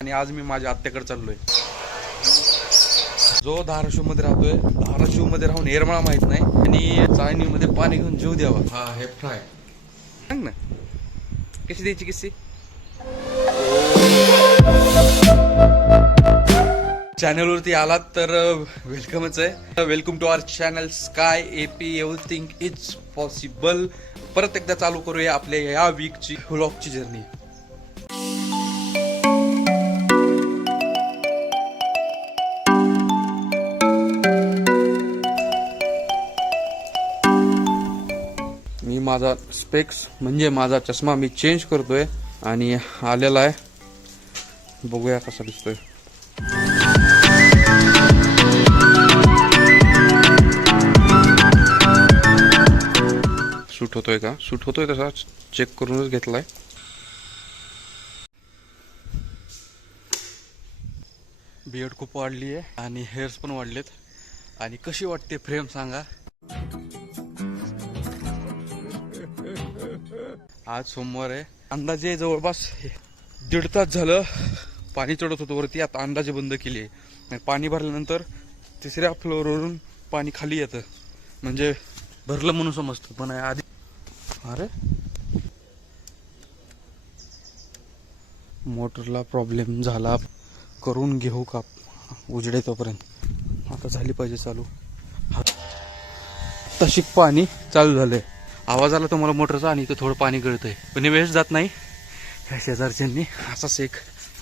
आणि आज मी माझ्या आत्याकडे चाललोय. जो धाराशिव मध्ये राहतोय, धाराशिव मध्ये राहून येरमाळा माहित नाही आणि चाळणी मध्ये पाणी घेऊन जीव द्यावा. हा हे फ्राय सांग ना कशी द्यायची किस्सी. चॅनल वरती आलात तर वेलकमच आहे. Welcome to our channel sky AP. Everything is possible. परत एकदा चालू करूया आपल्या या वीकची व्लॉगची जर्नी. मी माझा स्पेक्स म्हणजे माझा चष्मा मी चेंज करतोय आणि आलेला आहे. बघूया कसा दिसतोय. सूट होतोय का? सूट होतोय तसा चेक करूनच घेतलाय. बियर्ड खूप वाढली आहे आणि हेअर्स पण वाढलेत. आणि कशी वाटते फ्रेम सांगा. आज सोमवार आहे. अंदाजे जवळपास 1.5 तास झालं पाणी चढत होतं वरती. आता अंदाजे बंद केली आहे. पाणी भरल्यानंतर 3ऱ्या फ्लोअरवरून पाणी खाली येतं म्हणजे भरलं म्हणून समजतं. पण आधी अरे मोटरला प्रॉब्लेम झाला. करून घेऊ का उजडे तोपर्यंत. आता झाली पाहिजे चालू. तशी पाणी चालू झालंय. आवाज आला तुम्हाला मोटरचा आणि इथं थोडं पाणी गळतंय पण वेस्ट जात नाही. ह्या शेजारच्यांनी असाच एक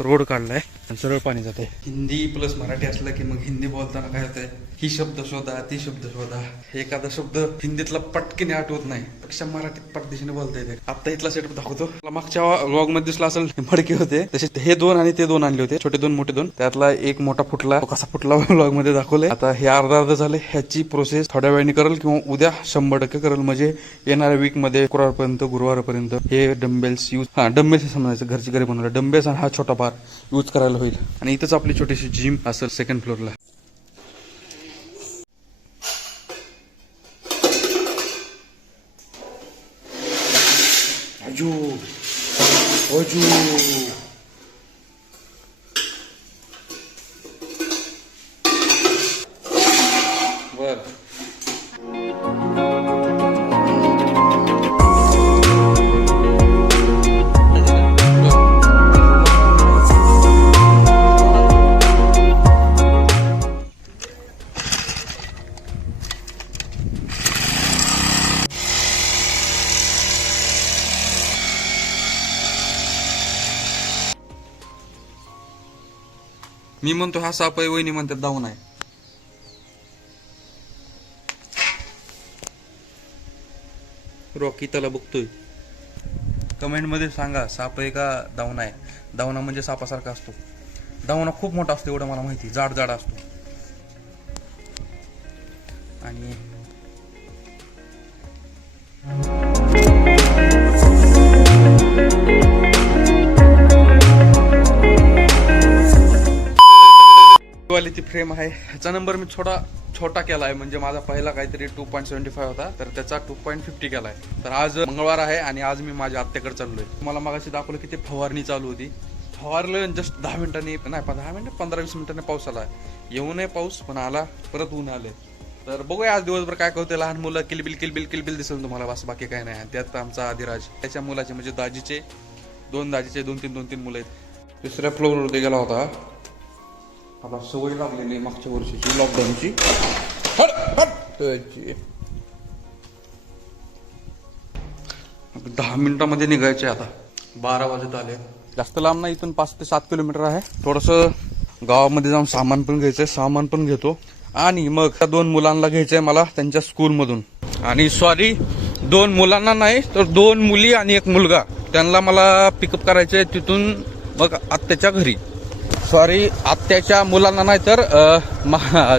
रोड काढलाय आणि सरळ पाणी जाते. हिंदी प्लस मराठी असलं की मग हिंदी बोलताना काय होतंय, ही शब्द शोधा ती शब्द शोधा. एखादा शब्द हिंदीतला पटकीने आठवत नाही, पेक्षा मराठीत पटदिशीने बोलता येते. आता इथला सेटअप दाखवतो. मागच्या व्लॉग मध्ये दिसला असेल मडके होते तसे हे 2 आणि ते 2 आणले होते. छोटे 2 मोठे 2. त्यातला एक मोठा फुटला. तो कसा फुटला व्लॉग मध्ये दाखवलंय. आता हे अर्धा झाले. ह्याची प्रोसेस थोड्या वेळाने करेल किंवा उद्या 100% करेल. म्हणजे येणाऱ्या वीक मध्ये शुक्रवारपर्यंत गुरुवारपर्यंत हे डंबेल्स यूज डंबेल्स समजायचं घरची घरी बनवलं डंबेल्स आणि हा छोटा बार यूज करायला होईल. आणि इथंच आपली छोटीशी जिम असेल 2nd फ्लोअरला. अजू अजू बर. मी म्हणतो हा साप आहे. वहिनी म्हणतात दावून आहे. रॉकी त्याला बघतोय. कमेंट मध्ये सांगा साप आहे का दावणा आहे. दावणा म्हणजे सापासारखा असतो. दावणा खूप मोठा असतो एवढं मला माहिती. जाड जाड असतो. आणि वाली ती फ्रेम आहे. ह्याचा नंबर मी थोडा छोटा केलाय. म्हणजे माझा पहिला काहीतरी 2.75 होता तर त्याचा 2.50 केलाय. तर आज मंगळवार आहे आणि आज मी माझ्या आत्याकडे चाललोय. मला मागाशी दाखवलं की ते फवारणी चालू होती. फवारलं जस्ट 10 मिनिटांनी नाही 10 मिनिट 15-20 मिनिटांनी पाऊस आला. येऊ नये पाऊस पण आला. परत ऊन आले. तर बघूया आज दिवसभर काय होते. लहान मुलं किलबिल किलबिल किलबिल दिसेल तुम्हाला. बस बाकी काय नाही. त्यात आमचा आदिराज त्याच्या मुलाचे म्हणजे दाजीचे 2 मुलं आहेत. 3ऱ्या फ्लोअरवरती गेला होता. आता सवय लागलेली मागच्या वर्षीची लॉकडाऊनची. 10 मिनिटांमध्ये निघायचे. आता 12 वाजत आले. जास्त लांब नाही. इथून 5 ते 7 किलोमीटर आहे. थोडस गावामध्ये जाऊन सामान पण घ्यायचंय. सामान पण घेतो आणि मग त्या 2 मुलांना घ्यायचंय मला त्यांच्या स्कूल मधून. आणि सॉरी 2 मुलांना नाही तर 2 मुली आणि 1 मुलगा. त्यांना मला पिकअप करायचंय तिथून मग आत्याच्या घरी. सॉरी आत्याच्या मुलांना नाही तर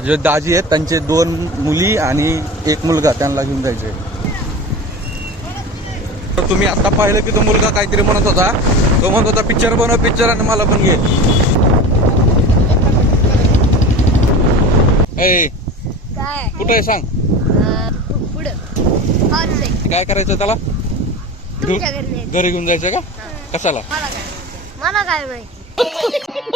जे दाजी आहेत त्यांचे 2 मुली आणि 1 मुलगा त्यांना घेऊन जायचे. तुम्ही आता पाहिलं की तो मुलगा काहीतरी म्हणत होता. तो म्हणत होता पिक्चर बनव पिक्चर आणि मला पण घे. कुठं आहे सांग. काय करायचं त्याला. घरी घेऊन जायचं का कशाला. मला काय माहिती. गुड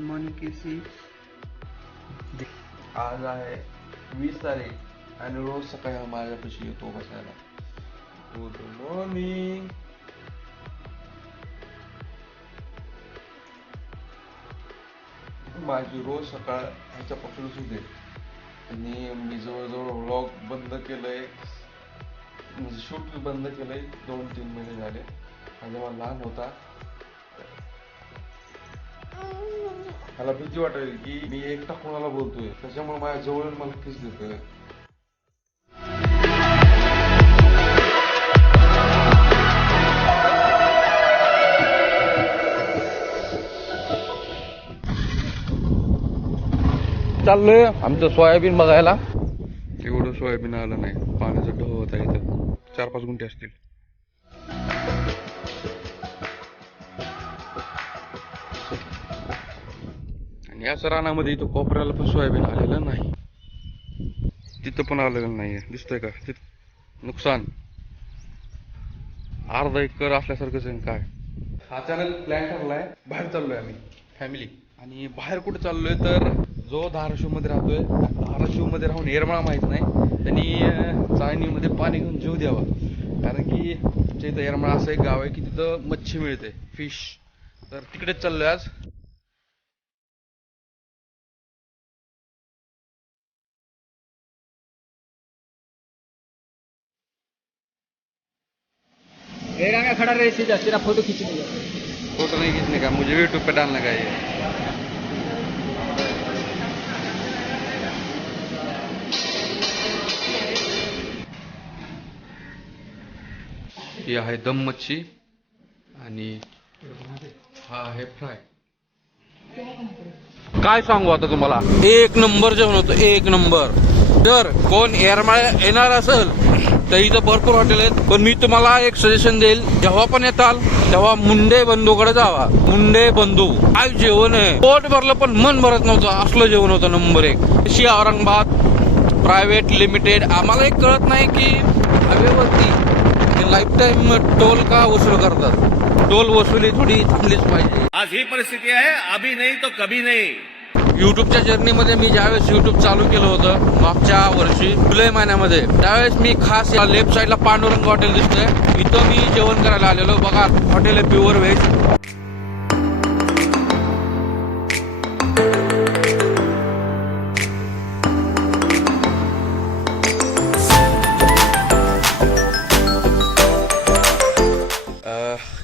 मॉर्निंग केसी. आज आहे 20 तारीख आणि रोज सकाळी हा माझ्यापाशी येतो बसायला. Good morning. माझी रोज सकाळ ह्याच्यापासूनच होते आणि मी जवळजवळ व्लॉग बंद केलंय, म्हणजे शूट बंद केलंय 2-3 महिने झाले. आणि जेव्हा लहान होता मला भीती वाटायची की मी एकटा कोणाला बोलतोय, त्याच्यामुळे माझ्या जवळ मला किस देतोय. चाललोय आमचं सोयाबीन बघायला. एवढं सोयाबीन आलं नाही, पाण्याचा ढग होता इथं. 4-5 गुंठे असतील. आणि याच रानामध्ये इथं कोपऱ्याला पण सोयाबीन आलेलं नाही, तिथं पण आलेलं नाहीये. दिसतंय का नुकसान? अर्धा एकर असल्यासारखंच आहे. काय अचानक प्लॅन ठरलाय, बाहेर चाललोय आम्ही फॅमिली. आणि बाहेर कुठे चाललोय तर जो धाराशिव मध्ये राहतोय, धाराशिव मध्ये राहून येरमाळा माहित नाही, त्यांनी चाळणीमध्ये पाणी घेऊन जीव द्यावा. कारण की इथं येरमाळा असं एक गाव आहे की तिथं मच्छी मिळते, फिश. तर तिकडेच चाललोय आज. में खड़ा रहे सीधा, तेरा फोटो खींच लिया. फोटो नहीं खींचने का, मुझे यूट्यूब पे डालने का ये. ही आहे दम मच्छी आणि हा आहे फ्राय. काय सांगू आता तुम्हाला, एक नंबर जेवण होतं, एक नंबर. जर कोण येरमाळा येणार असेल तर इथं भरपूर हॉटेल आहेत, पण मी तुम्हाला एक सजेशन देईल, जेव्हा पण येताल तेव्हा मुंडे बंधूकडे जावा. मुंडे बंधू काय जेवण आहे, पोट भरलं पण मन भरत नव्हतं, असलं जेवण होतं नंबर 1. Aurangabad private limited. आम्हाला एक कळत नाही की हवेवरती लाईफ टाइम टोल का वसूल करतात. टोल वसुली थोडी थांबलीच पाहिजे. आज ही परिस्थिती आहे, अभी नहीं तो कभी नहीं. युट्यूबच्या जर्नीमध्ये मी ज्यावेळेस युट्यूब चालू केलं होतं मागच्या वर्षी जुलै महिन्यामध्ये, त्यावेळेस मी खास लेफ्ट साईडला पांडुरंग हॉटेल दिसतंय, इथं मी जेवण करायला आलेलो. बघा, हॉटेल आहे प्युअर व्हेज.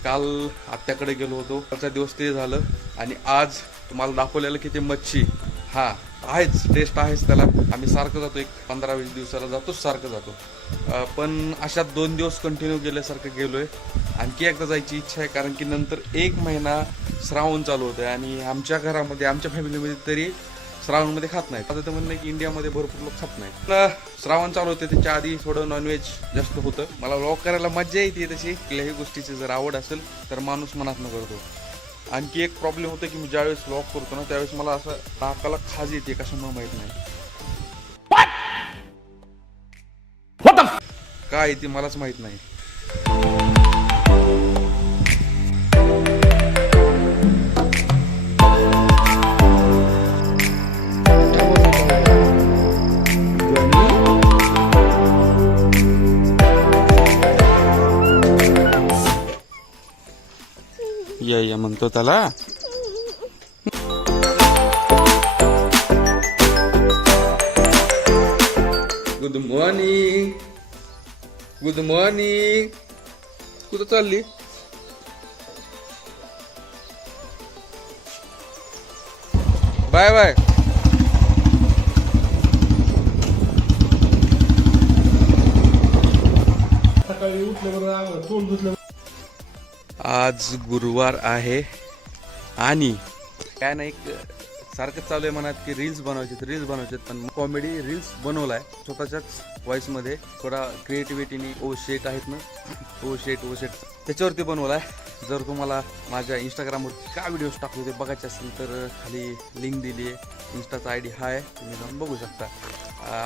काल आत्याकडे गेलो होतो, त्याचा दिवस ते झालं. आणि आज तुम्हाला दाखवलेलं की ते मच्छी हा आहेच, टेस्ट आहेच त्याला. आम्ही सारखं जातो, एक 15-20 दिवसाला जातो, सारखं जातो. पण अशा 2 दिवस कंटिन्यू गेल्यासारखं गेलोय. आणखी एकदा जायची इच्छा आहे, कारण की नंतर 1 महिना श्रावण चालू होतंय आणि आमच्या घरामध्ये, आमच्या फॅमिलीमध्ये तरी श्रावणमध्ये खात नाहीत. आता तर म्हणणं आहे की इंडियामध्ये भरपूर लोक खात नाहीत. श्रावण चालू होते त्याच्या आधी थोडं नॉनव्हेज जास्त होतं. मला व्लॉग करायला मजा येते तशी. कुठल्याही गोष्टीची जर आवड असेल तर माणूस मनातनं करतो. आणखी एक प्रॉब्लेम होतं की मी ज्यावेळेस व्लॉग करतो ना त्यावेळेस मला असं नाकाला खाज येते, कशामुळे माहित नाही. काय येते मलाच माहित नाही. या म्हणतो त्याला. Good morning, good morning. कुठं चालली? Bye bye. आज गुरुवार आहे आणि काय नाही सारखं चालू आहे मनात की रील्स बनवायचे पण कॉमेडी रील्स बनवलाय स्वतःच्याच व्हॉइस मध्ये. थोडा क्रिएटिव्हिटीने ओ शेट आहेत ना, ओ शेट त्याच्यावरती बनवलाय. जर तुम्हाला माझ्या इंस्टाग्रामवरती काय व्हिडिओज टाकले ते बघायचे असेल तर खाली लिंक दिली आहे. इंस्टाचा ID हा आहे, तुम्ही जाऊन बघू शकता.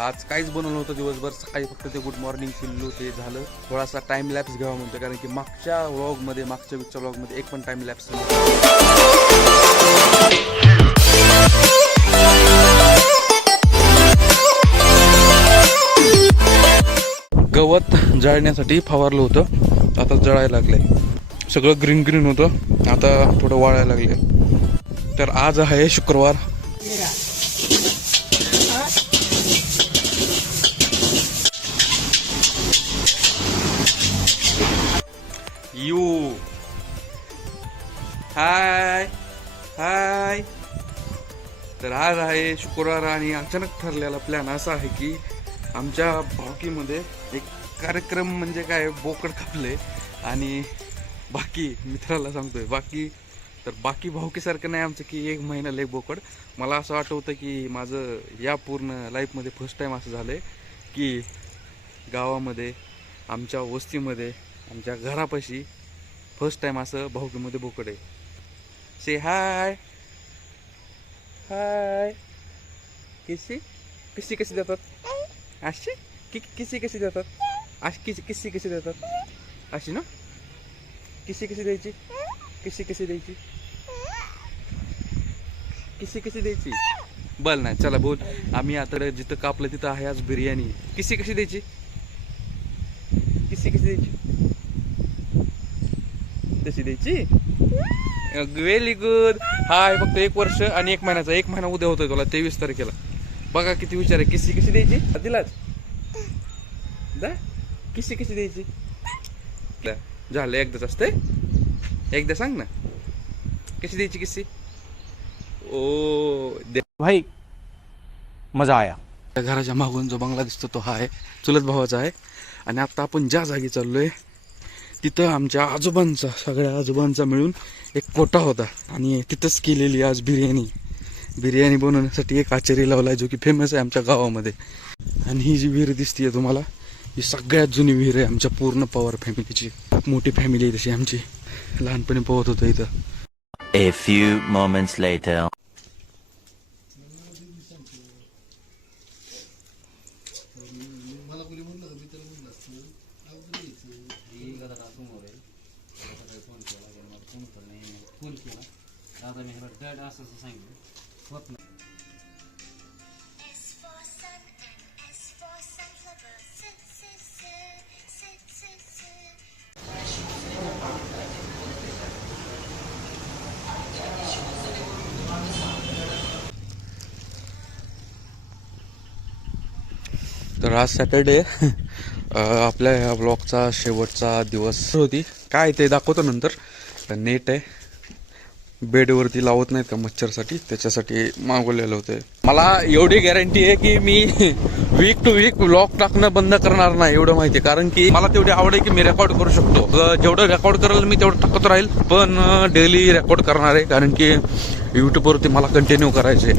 आज काहीच बनवलं नव्हतं दिवसभर. सकाळी फक्त ते गुड मॉर्निंग पिल्लू ते झालं. थोडासा टाइम लॅप्स घ्यावा म्हणतो कारण की मागच्या वीकच्या व्लॉगमध्ये एक पण टाइम लॅप्स गवत जाळण्यासाठी फवारलं होतं, आता जळायला लागलंय. सगळं ग्रीन होतं, आता थोडं वाळायला लागले. तर आज आहे शुक्रवार. हाय. तर आज आहे शुक्रवार आणि अचानक ठरलेला प्लॅन असा आहे की आमच्या भावकीमध्ये एक कार्यक्रम म्हणजे काय बोकड कापले आणि बाकी मित्राला सांगतोय बाकी भावकीसारखं नाही आमचं की एक महिन्याला एक बोकड. मला असं आठवतं की माझं या पूर्ण लाईफमध्ये फर्स्ट टाईम असं झालं आहे की गावामध्ये आमच्या वस्तीमध्ये आमच्या घरापाशी फर्स्ट टाईम असं भावकीमध्ये बोकड आहे. से हाय. किसी देतात अशी किसी देतात अशी किसी देतात अशी ना. किसी द्यायची बोल ना. चला बोल. आम्ही आता जिथं कापलं तिथं आहे आज बिर्याणी. किसी द्यायची तशी द्यायची. Very good. हाय फक्त 1 वर्ष आणि 1 महिन्याचा. 1 महिना उद्या होतोय तुला 23 तारखेला. बघा किती विचार आहे. किसी द्यायची दिलाच किसी द्यायची. झालं एकदाच असतंय. एकदा सांग ना कशी द्यायची किसी. ओ भाई मजा आया. घराच्या मागून जो बंगला दिसतो तो हा आहे चुलत भावाचा आहे. आणि आता आपण ज्या जागी चाललोय तिथं आमच्या सगळ्या आजोबांचा मिळून एक कोटा होता आणि तिथंच केलेली आज बिर्याणी बनवण्यासाठी एक आचारी लावलाय जो की फेमस आहे आमच्या गावामध्ये. आणि ही जी विहीर दिसतीये तुम्हाला ही सगळ्यात जुनी विहीर आहे आमच्या पूर्ण पवार फॅमिलीची. खूप मोठी फॅमिली आहे तशी आमची. लहानपणी पोहत होतं इथं. A few moments later. तर आज सॅटर्डे आपल्या ह्या ब्लॉगचा शेवटचा दिवस होती. काय ते दाखवतो नंतर. नेट आहे बेडवरती लावत नाहीत का मच्छरसाठी, त्याच्यासाठी मागवलेलं होतं. मला एवढी गॅरंटी आहे की मी वीक टू वीक ब्लॉग टाकणं बंद करणार नाही, एवढं माहिती आहे. कारण की मला तेवढी आवड आहे की मी रेकॉर्ड करू शकतो. जेवढं रेकॉर्ड करेल मी तेवढं टाकत राहील, पण डेली रेकॉर्ड करणार आहे कारण की यूट्यूबवरती मला कंटिन्यू करायचे.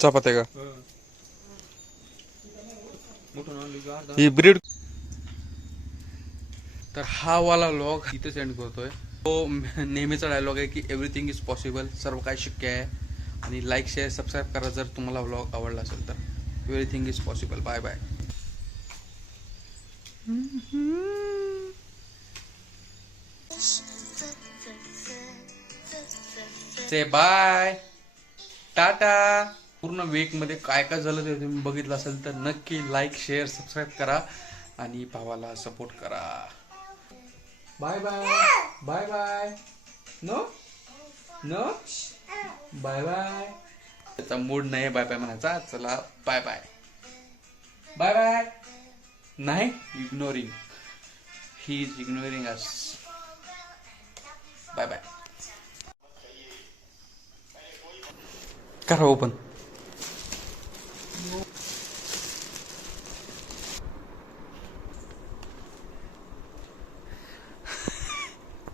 चपात्या का ही ब्रीड. तर हा वाला व्लॉग इथे सेंड करतोय. तो नेहमीचा डायलॉग आहे की एव्हरीथिंग इज पॉसिबल, सर्व काही शक्य आहे. आणि लाईक शेअर सबस्क्राईब करा जर तुम्हाला व्लॉग आवडला असेल तर. Everything is possible. Bye bye. Say bye tata. पूर्ण वीक मध्ये काय काय झालं ते तुम्ही बघितलं असेल तर नक्की लाईक शेअर सबस्क्राईब करा आणि भावाला सपोर्ट करा. Bye bye. Bye bye. No bye bye. त्याचा मूड नाही बाय बाय म्हणायचा. चला बाय बाय. Bye bye. नाही ignoring. He is ignoring us. Bye bye. करा ओपन.